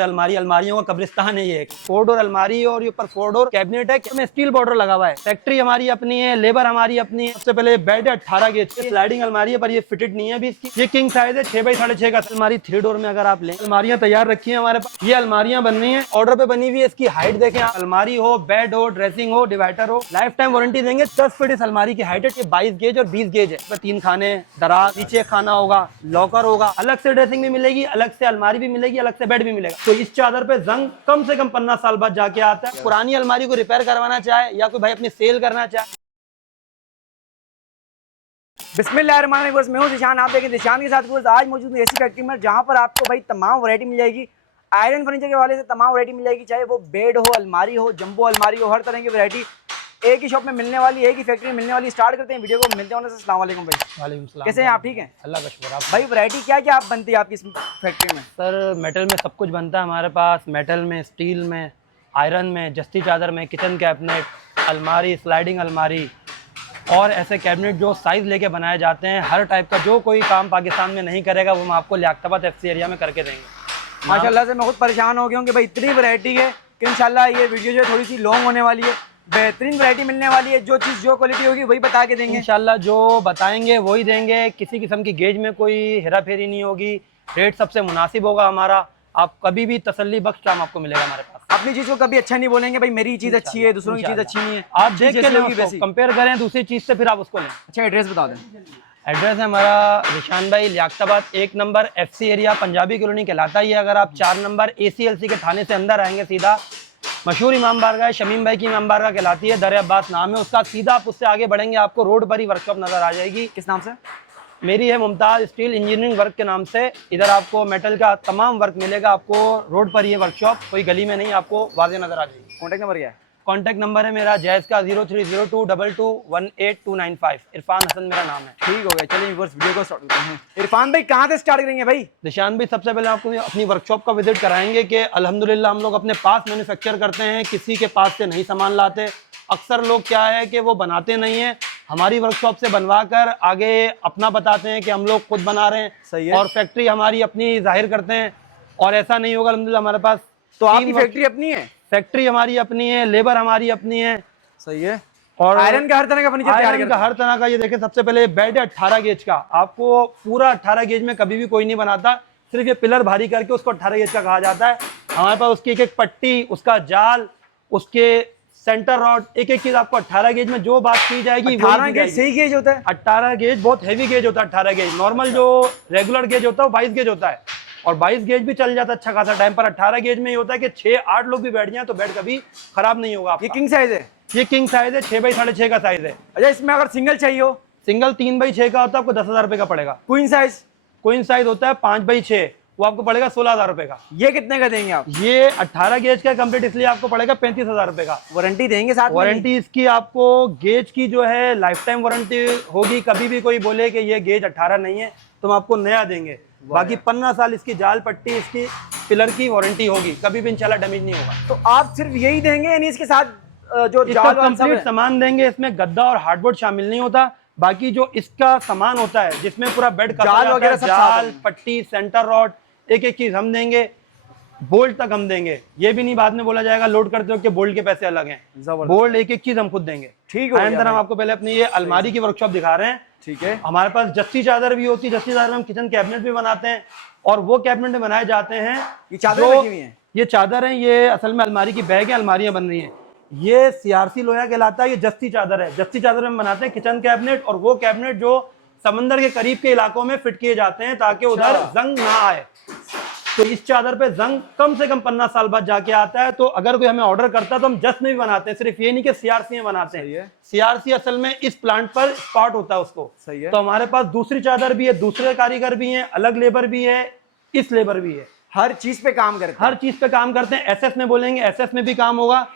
अलमारी अलमारियों का कब्रिस्तान है ये। 4 डोर अलमारी और ये ऊपर 4 डोर कैबिनेट है, इसमें स्टील बॉर्डर लगा हुआ है। फैक्ट्री हमारी अपनी है, लेबर हमारी अपनी है। सबसे पहले बेड है 18 गेज की, स्लाइडिंग अलमारी है पर ये फिटेड नहीं है अभी इसकी। ये किंग साइज है 6 बाई 6.5 का अलमारी 3 डोर में अगर आप लें। अलमारियां तैयार रखी है हमारे पास, ये अलमारियां बन रही है, ऑर्डर पे बनी हुई है। इसकी हाइट देखें, अलमारी हो, बेड हो, ड्रेसिंग हो, डिवाइडर हो, लाइफ टाइम वारंटी देंगे। 10 फीट इस अलमारी की हाइट है। 22 गेज और 20 गेज है। 3 खाने, दराज, नीचे खाना होगा, लॉकर होगा, अलग से ड्रेसिंग भी मिलेगी, अलग से अलमारी भी मिलेगी, अलग से बेड भी मिलेगा। तो इस चादर पे जंग कम से कम 50 साल बाद जाके आता है। पुरानी अलमारी को रिपेयर करवाना चाहे या कोई भाई अपनी सेल करना चाहे। बिस्मिल्लाहिर्रहमानिर्रहीम, मैं हूं दिशान। आप देखें दिशान के साथ आज मौजूद है ऐसी फैक्ट्री में जहां पर आपको भाई तमाम वैरायटी मिल जाएगी। आयरन फर्नीचर के हवाले से तमाम वैरायटी मिल जाएगी, चाहे वो बेड हो, अलमारी हो, जंबो अलमारी हो, हर तरह की वैरायटी एक ही शॉप में मिलने वाली, एक ही फैक्ट्री में मिलने वाली। स्टार्ट करते हैं वीडियो को। मिलते हैं। अस्सलाम वालेकुम भाई। वालेकुम सलाम। कैसे हैं आप? ठीक हैं, अल्लाह का शुक्र। आप भाई वैरायटी क्या क्या आप बनती है आपकी इस फैक्ट्री में? सर मेटल में सब कुछ बनता है हमारे पास। मेटल में, स्टील में, आयरन में, जस्ती चादर में, किचन कैबिनेट, अलमारी, स्लाइडिंग अलमारी और ऐसे कैबिनेट जो साइज़ लेके बनाए जाते हैं। हर टाइप का जो कोई काम पाकिस्तान में नहीं करेगा वो हम आपको लियाकताबाद FC एरिया में करके देंगे। माशाल्लाह से मैं खुद परेशान हो गया हूँ कि भाई इतनी वैरायटी है कि इंशाल्लाह ये वीडियो जो है थोड़ी सी लॉन्ग होने वाली है। बेहतरीन वैरायटी मिलने वाली है, जो चीज़ जो क्वालिटी होगी वही बता के देंगे इंशाल्लाह। जो बताएंगे वही देंगे। किसी किस्म की गेज में कोई हेरा फेरी नहीं होगी। रेट सबसे मुनासिब होगा हमारा। आप कभी भी तसल्ली बख्श काम आपको मिलेगा हमारे पास। अपनी चीज़ को कभी अच्छा नहीं बोलेंगे भाई मेरी चीज़ अच्छी है, दूसरों की चीज़ अच्छी नहीं है। आप देख के लें, कंपेयर करें दूसरी चीज़ से, फिर आप उसको लें। अच्छा एड्रेस बता दें। एड्रेस है हमारा रिशान भाई, Liaquatabad 1 number FC area, Punjabi colony कहलाता ही है। अगर आप 4 नंबर ACLC के थाने से अंदर आएंगे सीधा, मशहूर इमाम बारगाह शमीम भाई की इमाम बारगाह कहलाती है, दर अब्बास नाम है उसका। सीधा आप उससे आगे बढ़ेंगे आपको रोड पर ही वर्कशॉप नज़र आ जाएगी। किस नाम से? मेरी है मुमताज़ स्टील इंजीनियरिंग वर्क के नाम से। इधर आपको मेटल का तमाम वर्क मिलेगा। आपको रोड पर ही है वर्कशॉप, कोई गली में नहीं, आपको वाज़े नज़र आ जाएगी। कॉन्टैक्ट नंबर क्या है? कॉन्टैक्ट नंबर है मेरा जैज़ का 03022218 इरफान हसन मेरा नाम है। ठीक हो गया, चलिए वीडियो को स्टार्ट करते हैं। इरफान भाई कहाँ से स्टार्ट करेंगे भाई? निशान भाई सबसे पहले आपको अपनी वर्कशॉप का विजिट कराएंगे कि अल्हम्दुलिल्लाह हम लोग अपने पास मैन्युफैक्चर करते हैं, किसी के पास से नहीं सामान लाते। अक्सर लोग क्या है कि वो बनाते नहीं है, हमारी वर्कशॉप से बनवा कर आगे अपना बताते हैं कि हम लोग खुद बना रहे हैं। सही है। और फैक्ट्री हमारी अपनी जाहिर करते हैं, और ऐसा नहीं होगा अल्हम्दुलिल्लाह हमारे पास। तो आपकी फैक्ट्री अपनी है? फैक्ट्री हमारी अपनी है, लेबर हमारी अपनी है। सही है। और आयरन का हर तरह का फर्नीचर तैयार करते हैं? हर तरह का। ये देखें, सबसे पहले बेड है 18 गेज का। आपको पूरा 18 गेज में कभी भी कोई नहीं बनाता, सिर्फ ये पिलर भारी करके उसको 18 गेज का कहा जाता है। हमारे पास उसकी एक एक पट्टी, उसका जाल, उसके सेंटर रॉड, एक एक चीज आपको 18 गेज में जो बात की जाएगी। 18 गेज सही गेज होता है? 18 गेज बहुत हैवी गेज होता है। 18 गेज नॉर्मल जो रेगुलर गेज होता है वो 22 गेज होता है, और 22 गेज भी चल जाता है अच्छा खासा टाइम पर। 18 गेज में ये होता है कि 6-8 लोग भी बैठ जाएं तो बेड कभी खराब नहीं होगा आपका। ये किंग साइज है? ये किंग साइज है, 6 बाई 6.5 का साइज है। अच्छा, इसमें अगर सिंगल चाहिए हो? सिंगल 3 बाई 6 का होता है, आपको 10,000 रुपए का पड़ेगा। Queen size? क्वीन साइज होता है 5 बाई 6, वो आपको पड़ेगा 16,000 रुपए का। ये कितने का देंगे आप? ये 18 गेज का कंप्लीट, इसलिए आपको पड़ेगा 35,000 रुपए का। वारंटी देंगे साथ में? वारंटी इसकी आपको गेज की जो है लाइफ टाइम वारंटी होगी। कभी भी कोई बोले कि ये गेज 18 नहीं है तो हम आपको नया देंगे। बाकी 15 साल इसकी जाल पट्टी, इसकी पिलर की वारंटी होगी, कभी भी इंशाल्लाह डैमेज नहीं होगा। तो आप सिर्फ यही देंगे यानी इसके साथ जो इसका कंप्लीट सामान देंगे? इसमें गद्दा और हार्डबोर्ड शामिल नहीं होता, बाकी जो इसका सामान होता है जिसमें पूरा बेड का जाल वगैरह, जाल, पट्टी, सेंटर रॉड, एक एक चीज हम देंगे। बोल्ट तक हम देंगे, ये भी नहीं बाद में बोला जाएगा लोड करते हो कि बोल्ट के पैसे अलग हैं। बोल्ट एक एक चीज हम खुद देंगे। ठीक है। अंदर हम आपको पहले अपनी ये अलमारी की वर्कशॉप दिखा रहे हैं। ठीक है। हमारे पास जस्ती चादर भी होती है, जस्ती चादर में हम किचन कैबिनेट भी बनाते हैं, और वो कैबिनेट में बनाए जाते हैं। ये चादर रखी हुई है? ये चादर है, ये असल में अलमारी की बैग है, अलमारियां बन रही हैं। ये CRC लोया कहलाता है, ये जस्ती चादर है। जस्ती चादर में बनाते हैं किचन कैबिनेट, और वो कैबिनेट जो समंदर के करीब के इलाकों में फिट किए जाते हैं ताकि उधर जंग ना आए। तो इस चादर पे जंग कम से कम 50 साल बाद जाके आता है। तो अगर कोई हमें ऑर्डर करता है तो हम जस्ट में भी बनाते हैं, सिर्फ ये नहीं कि CRC में बनाते हैं। CRC असल में इस प्लांट पर स्पॉट होता है उसको। सही है। तो हमारे पास दूसरी चादर भी है, दूसरे कारीगर भी हैं, अलग लेबर भी है, इस लेबर भी है। हर चीज पे काम करते हैं? हर चीज पे काम करते हैं। SS में बोलेंगे SS में भी काम होगा।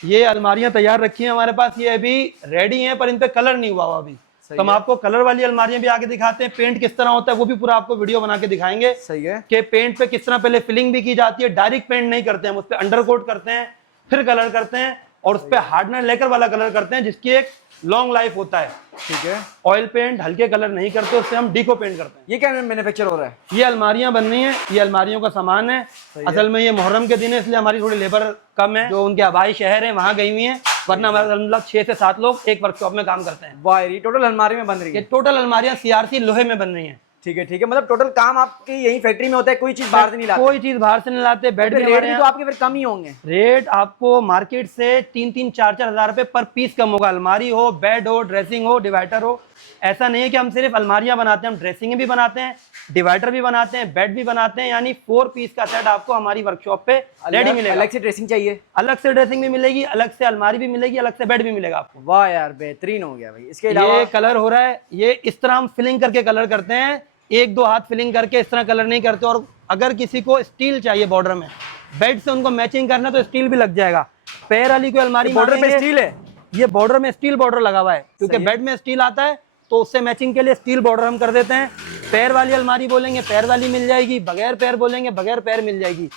ये अलमारियां तैयार रखी हैं हमारे पास, ये अभी रेडी हैं पर इन पे कलर नहीं हुआ हुआ अभी। तो हम आपको कलर वाली अलमारियां भी आगे दिखाते हैं। पेंट किस तरह होता है वो भी पूरा आपको वीडियो बना के दिखाएंगे। सही है। कि पेंट पे किस तरह पहले फिलिंग भी की जाती है, डायरेक्ट पेंट नहीं करते हैं, उस पर अंडरकोट करते हैं, फिर कलर करते हैं, और उस पर हार्डनर लेकर वाला कलर करते हैं, जिसकी एक लॉन्ग लाइफ होता है। ठीक है, ऑयल पेंट हल्के कलर नहीं करते, उससे हम डीको पेंट करते हैं। ये क्या मैन्युफैक्चर हो रहा है? ये अलमारियां बन रही हैं, ये अलमारियों का सामान है। असल में ये मुहर्रम के दिन है, इसलिए हमारी थोड़ी लेबर कम है। जो उनके आबाई शहर है वहाँ गई हुई है, वरना हमारे मतलब 6 से 7 लोग एक वर्कशॉप में काम करते हैं। वाह, ये टोटल अलमारी में बन रही ये है? टोटल अलमारियां CRC लोहे में बन रही हैं। ठीक है, मतलब टोटल काम आपकी यही फैक्ट्री में होता है, कोई चीज बाहर से नहीं लाते? कोई चीज बाहर से नहीं लाते। बेड भी रेट हमारे भी तो आपके फिर कम ही होंगे? रेट आपको मार्केट से 3-3, 4-4 हज़ार रुपए पर पीस कम होगा। अलमारी हो, बेड हो, ड्रेसिंग हो, डिवाइडर हो। ऐसा नहीं है कि हम सिर्फ अलमारियां बनाते हैं, हम ड्रेसिंग भी बनाते हैं, डिवाइडर भी बनाते हैं, बेड भी बनाते हैं। यानी 4 पीस का सेट आपको हमारी वर्कशॉप पे रेडी मिलेगा। अलग से ड्रेसिंग चाहिए? अलग से ड्रेसिंग भी मिलेगी, अलग से अलमारी भी मिलेगी, अलग से बेड भी मिलेगा आपको। वाह यार, बेहतरीन हो गया भाई। इसके अलावा ये कलर हो रहा है, ये इस तरह हम फिलिंग करके कलर करते हैं, 1-2 हाथ फिलिंग करके इस तरह कलर नहीं करते। और अगर किसी को स्टील चाहिए बॉर्डर में, बेड से उनको मैचिंग करना तो स्टील भी लग जाएगा। पैर वाली कोई अलमारी बॉर्डर पे स्टील है? ये बॉर्डर में स्टील बॉर्डर लगा हुआ है, क्योंकि बेड में स्टील आता है तो उससे मैचिंग के लिए स्टील बॉर्डर हम कर देते हैं। पैर वाली अलमारी बोलेंगे पैर वाली मिल जाएगी, बगैर पैर बोलेंगे बगैर पैर मिल जाएगी।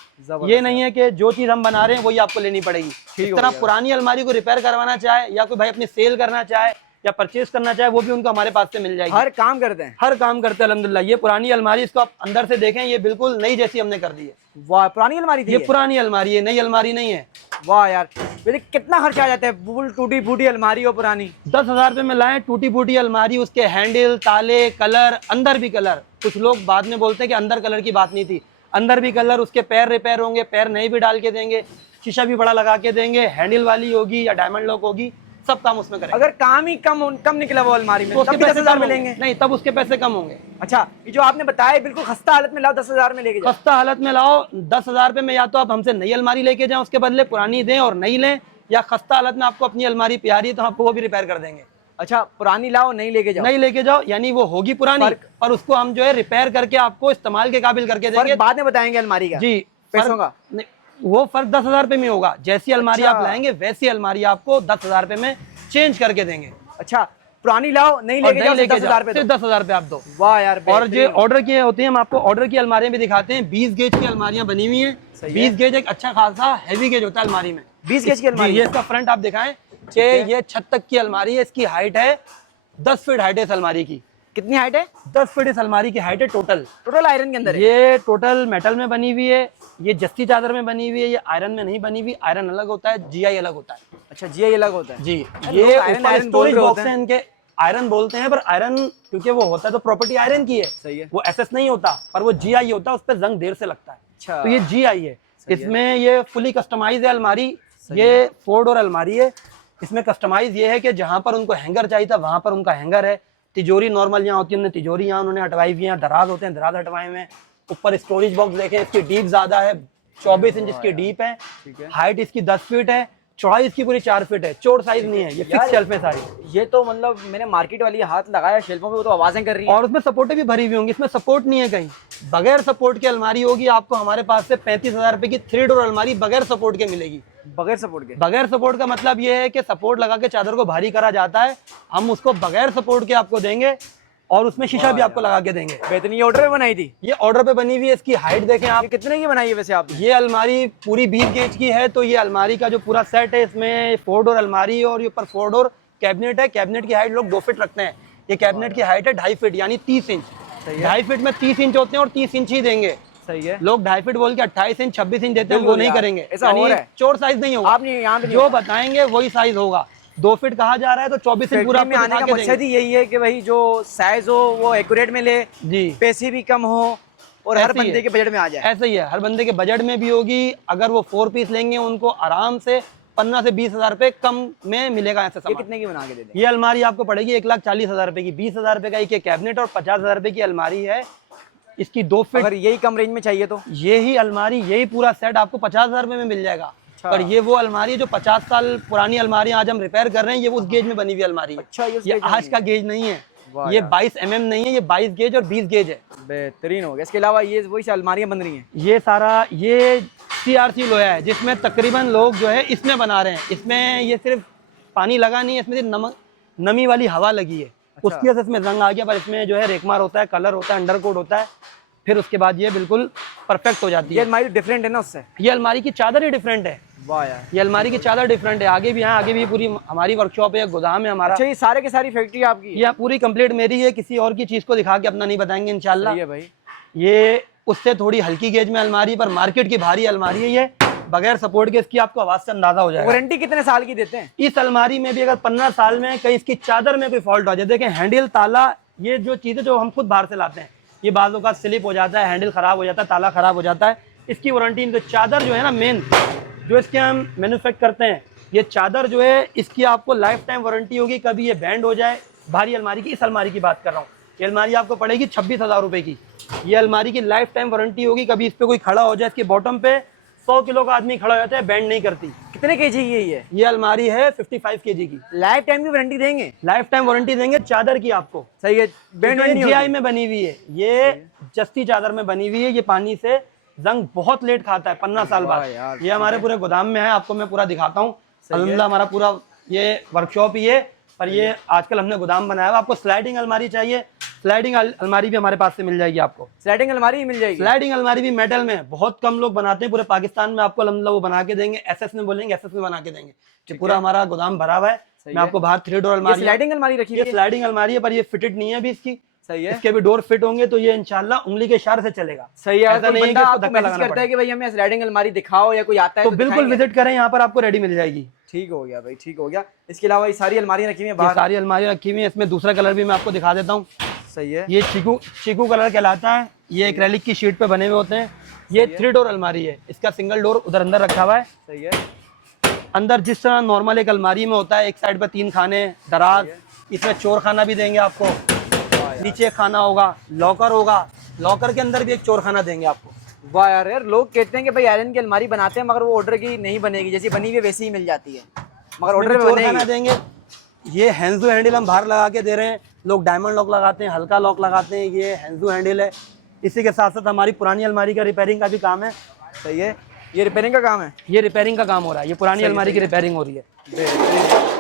ये नहीं है कि जो चीज हम बना रहे हैं वही आपको लेनी पड़ेगी। इस तरह पुरानी अलमारी को रिपेयर करवाना चाहे या कोई भाई अपनी सेल करना चाहे या परचेज करना चाहे, वो भी उनको हमारे पास से मिल जाएगी। हर काम करते हैं? हर काम करते हैं अल्हम्दुलिल्लाह। ये पुरानी अलमारी, इसको आप अंदर से देखें, ये बिल्कुल नई जैसी हमने कर दी है। वाह, पुरानी अलमारी थी? ये पुरानी अलमारी है, नई अलमारी नहीं है। वाह यार, वैसे कितना खर्चा आ जाता है फुल टूटी फूटी अलमारी हो पुरानी? 10,000 रुपए में लाए टूटी फूटी अलमारी, उसके हैंडल, ताले, कलर, अंदर भी कलर। कुछ लोग बाद में बोलते हैं कि अंदर कलर की बात नहीं थी, अंदर भी कलर, उसके पैर रिपेयर होंगे, पैर नए भी डाल के देंगे, शीशा भी बड़ा लगा के देंगे, हैंडल वाली होगी या डायमंड लॉक होगी, सब काम उसमें करेंगे। अगर काम ही कम निकला वो अलमारी में, तो उसके तब भी 10,000 पैसे मिलेंगे? नहीं, तब उसके पैसे कम होंगे। अच्छा, ये जो आपने बताया बिल्कुल खस्ता हालत में लाओ 10,000 में लेके जाओ? खस्ता हालत में लाओ 10,000 रुपए में, या तो आप हमसे नई अलमारी लेके जाएं, उसके बदले पुरानी दें और नई लें, या खस्ता हालत में आपको अपनी अलमारी प्यारी है तो आपको वो भी रिपेयर कर देंगे। अच्छा, पुरानी लाओ नई लेके जाओ? नहीं लेके जाओ, यानी वो होगी पुरानी पर उसको हम जो है रिपेयर करके आपको इस्तेमाल के काबिल करके देंगे। बाद में बताएंगे अलमारी का जी पैसों का? वो फर्क 10,000 रुपए में होगा। जैसी अलमारी आप लाएंगे वैसी अलमारी आपको 10,000 रुपए में चेंज करके देंगे। अच्छा, पुरानी लाओ नहीं लेके जाओ, 10,000 रुपए? सिर्फ 10,000 रुपए आप दो। वाह यार। और जो ऑर्डर किए होती हैं, हम आपको ऑर्डर की अलमारियां भी दिखाते हैं। 20 गेज की अलमारियां बनी हुई हैं। 20 गेज एक अच्छा खासा हैवी गेज होता है अलमारी में। 20 गेज की अलमारी? ये इसका फ्रंट आप दिखाएं कि ये छत तक की अलमारी है। इसकी हाइट है 10 फीट हाइट है इस अलमारी की। कितनी हाइट है? 10 फीट इस अलमारी की हाइट है टोटल आयरन के अंदर है? ये टोटल मेटल में बनी हुई है, ये जस्ती चादर में बनी हुई है, ये आयरन में नहीं बनी हुई। आयरन अलग होता है, GI अलग होता है। अच्छा, GI अलग होता है? जी, ये ऊपर स्टोरेज बॉक्स है इनके। आयरन बोलते हैं, पर आयरन क्योंकि वो होता है तो प्रॉपर्टी आयरन की है। सही है। वो SS नहीं होता, पर वो GI होता है, उस पर जंग देर से लगता है। अच्छा। तो ये GI है। इसमें ये फुली कस्टमाइज है अलमारी। ये 4 डोर अलमारी है। इसमें कस्टमाइज ये है कि जहां पर उनको हैंगर चाहिए था वहां पर उनका हैंगर है। तिजोरी नॉर्मल यहाँ होती है, उन्होंने तिजोरी यहाँ उन्होंने हटवाई हुई है। दराज होते हैं, दराज हटवाए हुए हैं। ऊपर स्टोरेज बॉक्स देखें, इसकी डीप ज्यादा है, 24 इंच इसकी डीप है। हाइट इसकी 10 फीट है, चौड़ाई इसकी पूरी 4 फीट है। चोर साइज नहीं है, ये फिक्स शेल्फ है सारी। ये तो मतलब मैंने मार्केट वाली हाथ लगाया शेल्फों पे, वो तो आवाजें कर रही है। और उसमें सपोर्टें भी भरी हुई होंगी, इसमें सपोर्ट नहीं है कहीं। बगैर सपोर्ट की अलमारी होगी आपको हमारे पास से 35,000 रुपए की 3 डोर अलमारी बगैर सपोर्ट के मिलेगी। बगैर सपोर्ट के? बगैर सपोर्ट का मतलब ये है कि सपोर्ट लगा के चादर को भारी करा जाता है, हम उसको बगैर सपोर्ट के आपको देंगे और उसमें शीशा भी आपको लगा के देंगे। बेहतरीन। ये ऑर्डर पे बनाई थी? ये ऑर्डर पे बनी हुई है। इसकी हाइट देखें आप। कितने की बनाई है वैसे आप? ये अलमारी पूरी 20 गेज की है। तो ये अलमारी का जो पूरा सेट है, इसमें 4 डोर अलमारी है और ये ऊपर 4 डोर कैबिनेट है। कैबिनेट की हाइट लोग 2 फीट रखते हैं, ये कैबिनेट की हाइट है 2.5 फीट यानी 30 इंच। 2.5 फीट में 30 इंच होते हैं और 30 इंच ही देंगे। सही है। लोग 2.5 फीट बोल के 28 इंच 26 इंच देते हैं, वो नहीं करेंगे। ऐसा हो रहा है? चोर साइज नहीं होगा, आप यहाँ पे जो बताएंगे वही साइज होगा। 2 फीट कहा जा रहा है तो 24 इंच पूरा में आने का मकसद ही यही है कि भाई जो साइज हो वो एक्यूरेट में ले जी, पैसे भी कम हो और हर बंदे के बजट में आ जाए। ऐसा ही है, हर बंदे के बजट में भी होगी। अगर वो 4 पीस लेंगे उनको आराम से 15 से 20,000 रुपए कम में मिलेगा ऐसा सामान। ये कितने की बना के दे दें? ये अलमारी आपको पड़ेगी 1,40,000 रुपए की। 20,000 रुपए का एक कैबिनेट और 50,000 रुपए की अलमारी है। इसकी 2 फीट। अगर यही कम रेंज में चाहिए तो यही अलमारी, यही पूरा सेट आपको 50,000 रुपए में मिल जाएगा। पर ये वो अलमारी है जो 50 साल पुरानी अलमारी आज हम रिपेयर कर रहे हैं, ये उस गेज में बनी हुई अलमारी है। अच्छा, ये आज का गेज नहीं है, ये 22 mm नहीं है, ये 22 गेज और 20 गेज है। बेहतरीन हो गया। इसके अलावा ये वही से अलमारियां बन रही हैं? ये सारा ये CRC लोहा है, जिसमें तकरीबन लोग जो है इसमें बना रहे हैं। इसमें ये सिर्फ पानी लगा नहीं है, इसमें सिर्फ नमी वाली हवा लगी है। उसकी वजह से इसमें रंग आ गया, पर इसमें जो है रेकमार होता है, कलर होता है, अंडरकोट होता है, फिर उसके बाद ये बिल्कुल परफेक्ट हो जाती है। ये अलमारी डिफरेंट है ना उससे? ये अलमारी की चादर ही डिफरेंट है। वाह यार। ये अलमारी की चादर डिफरेंट है, आगे भी यहाँ आगे भी पूरी हमारी वर्कशॉप है, गोदाम है हमारा। अच्छा, ये सारे के सारी फैक्ट्री आपकी है? ये पूरी कंप्लीट मेरी है, किसी और की चीज को दिखा के अपना नहीं बताएंगे इंशाल्लाह। सही है भाई। ये उससे थोड़ी हल्की गेज में अलमारी, पर मार्केट की भारी अलमारी है ये, बगैर सपोर्ट के इसकी आपको आवाज से अंदाजा हो जाएगा। वारंटी कितने साल की देते हैं? इस अलमारी में भी अगर 15 साल में कहीं इसकी चादर में कोई फॉल्ट हो जाए, देखें हैंडल, ताला, ये जो चीजें जो हम खुद बाहर से लाते हैं, ये बाजू का स्लिप हो जाता है, हैंडल खराब हो जाता है, ताला खराब हो जाता है, इसकी वारंटी नहीं। तो चादर जो है ना, मेन जो इसके हम मैन्युफैक्चर करते हैं, ये चादर जो है इसकी आपको लाइफ टाइम वारंटी होगी। कभी ये बैंड हो जाए, भारी अलमारी की, इस अलमारी की बात कर रहा हूँ, ये अलमारी आपको पड़ेगी 26,000 रुपए की। ये अलमारी की लाइफ टाइम वारंटी होगी। कभी इस पे कोई खड़ा हो जाए, इसके बॉटम पे 100 किलो का आदमी खड़ा हो जाता है, बैंड नहीं करती। कितने केजी की है ये अलमारी है 55 kg की। लाइफ टाइम की वारंटी देंगे? लाइफ टाइम वारंटी देंगे चादर की आपको। सही है। बैंड नहीं जीआई में बनी हुई है, ये जस्ती चादर में बनी हुई है। ये पानी से जंग बहुत लेट खाता है, 15 साल बाद। यार, ये हमारे पूरे गोदाम में है, आपको मैं पूरा दिखाता हूँ। अल्हम्दुलिल्लाह हमारा पूरा ये वर्कशॉप ही है, पर ये आजकल हमने गोदाम बनाया हुआ। आपको स्लाइडिंग अलमारी चाहिए, स्लाइडिंग अलमारी भी हमारे पास से मिल जाएगी आपको। स्लाइडिंग अलमारी ही मिल जाएगी? स्लाइडिंग अलमारी भी मेटल में बहुत कम लोग बनाते हैं पूरे पाकिस्तान में। आपको अल्हम्दुलिल्लाह वो बना के देंगे, एसएस में बोलेंगे एसएस में बना के देंगे। ये पूरा हमारा गोदाम भरा हुआ है। मैं आपको बाहर 3 डोर अलमारी, स्लाइडिंग अलमारी रखी है? स्लाइडिंग अलमारी है, पर ये फिटेड नहीं है अभी इसकी। सही है। इसके भी डोर फिट होंगे तो ये इंशाल्लाह उंगली के इशारे से चलेगा। सही है। ऐसा नहीं है कि इसको धक्का मैसेज लगाना करता है कि भाई हमें स्लाइडिंग अलमारी दिखाओ, या कोई आता है तो बिल्कुल विजिट करें, यहाँ पर आपको रेडी मिल जाएगी। ठीक हो गया भाई, ठीक हो गया। इसके अलावा ये सारी अलमारियां रखी हुई हैं ये बाहर? सारी अलमारी रखी हुई है, इसमें दूसरा कलर भी मैं आपको दिखा देता हूँ। सही है। ये चीकू कलर कहलाता है। ये एक्रेलिक की शीट पे बने हुए होते हैं। ये 3 डोर अलमारी है, इसका सिंगल डोर उधर अंदर रखा हुआ है। सही है। अंदर जिस तरह नॉर्मल एक अलमारी में होता है, एक साइड पर 3 खाने, दराज, इसमें चोर खाना भी देंगे आपको। नीचे खाना होगा, लॉकर होगा, लॉकर के अंदर भी एक चोर खाना देंगे आपको। वाह यार। यार लोग कहते हैं कि भाई आयरन की अलमारी बनाते हैं, मगर वो ऑर्डर की नहीं बनेगी, जैसी बनी हुई है वैसी ही मिल जाती है, मगर ऑर्डर में चोर खाना देंगे। ये हैंजू हैंडल हम बाहर लगा के दे रहे हैं। लोग डायमंड लॉक लगाते हैं, हल्का लॉक लगाते हैं, ये हैंजू हैंडल है। इसी के साथ साथ हमारी पुरानी अलमारी का रिपेयरिंग का भी काम है। सही है। ये रिपेयरिंग का काम है? ये रिपेयरिंग का काम हो रहा है, ये पुरानी अलमारी की रिपेयरिंग हो रही है।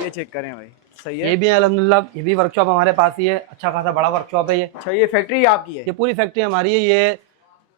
ये चेक करें भाई। सही है। ये भी अल्हम्दुलिल्लाह, ये भी वर्कशॉप हमारे पास ही है, अच्छा खासा बड़ा वर्कशॉप है ये। अच्छा, ये फैक्ट्री आपकी है? ये पूरी फैक्ट्री हमारी है। ये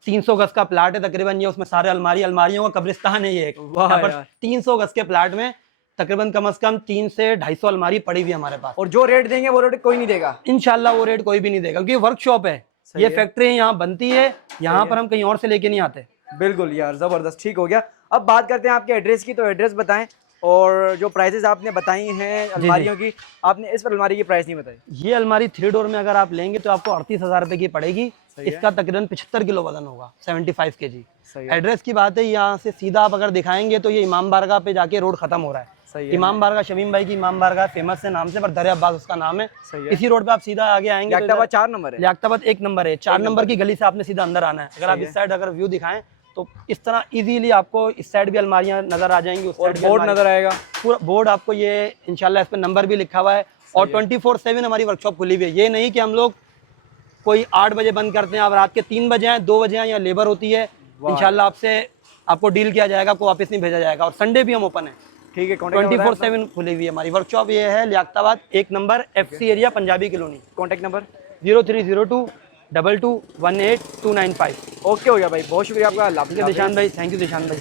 300 गज का प्लाट है तकरीबन। ये उसमें सारे अलमारियों का कब्रिस्तान है ये एक। यहाँ पर 300 गज के प्लाट में तकरीबन कम से कम 3 से 250 अलमारी पड़ी हुई है हमारे पास। और जो रेट देंगे वो रेट कोई नहीं देगा? इंशाल्लाह वो रेट कोई भी नहीं देगा, क्योंकि वर्कशॉप है, ये फैक्ट्री यहाँ बनती है, यहाँ पर हम कहीं और से लेके नहीं आते। बिल्कुल यार, जबरदस्त। ठीक हो गया। अब बात करते हैं आपके एड्रेस की, तो एड्रेस बताएं, और जो प्राइसेस आपने बताई हैं अलमारियों की, आपने इस पर अलमारी की प्राइस नहीं बताई। ये अलमारी 3 डोर में अगर आप लेंगे तो आपको 38,000 रुपए की पड़ेगी। इसका तकरीबन 75 किलो वजन होगा, 75 kg। एड्रेस की बात है, यहाँ से सीधा आप अगर दिखाएंगे तो ये इमाम बारगाह पे जाके रोड खत्म हो रहा है। इमाम बारगाह, शमीम भाई की इमाम बारगाह फेमस है नाम से, पर दर अब्बास उसका नाम है। इसी रोड पे आप सीधा आगे आएंगे, लियाकताबाद 4 नंबर है। लियाकताबाद 1 नंबर है, 4 नंबर की गली से आपने सीधा अंदर आना है। अगर आप इस साइड अगर व्यू दिखाएं तो इस तरह इजीली आपको इस साइड भी अलमारियां नजर आ जाएंगी, उस साइड बोर्ड नजर आएगा, पूरा बोर्ड आपको। ये इंशाल्लाह इस पे नंबर भी लिखा हुआ है, और 24/7 हमारी वर्कशॉप खुली हुई है। ये नहीं कि हम लोग कोई 8 बजे बंद करते हैं, आप रात के 3 बजे आए, 2 बजे आए, यहाँ लेबर होती है। इंशाल्लाह आपको डील किया जाएगा, आपको वापस नहीं भेजा जाएगा। और संडे भी हम ओपन है। ठीक है। 24/7 खुली हुई है हमारी वर्कशॉप। ये है Liaquatabad 1 number, FC area, Punjabi colony. Contact number 03022218 295। Okay हो गया भाई, बहुत शुक्रिया आपका। दिशान भाई, थैंक यू दिशान भाई।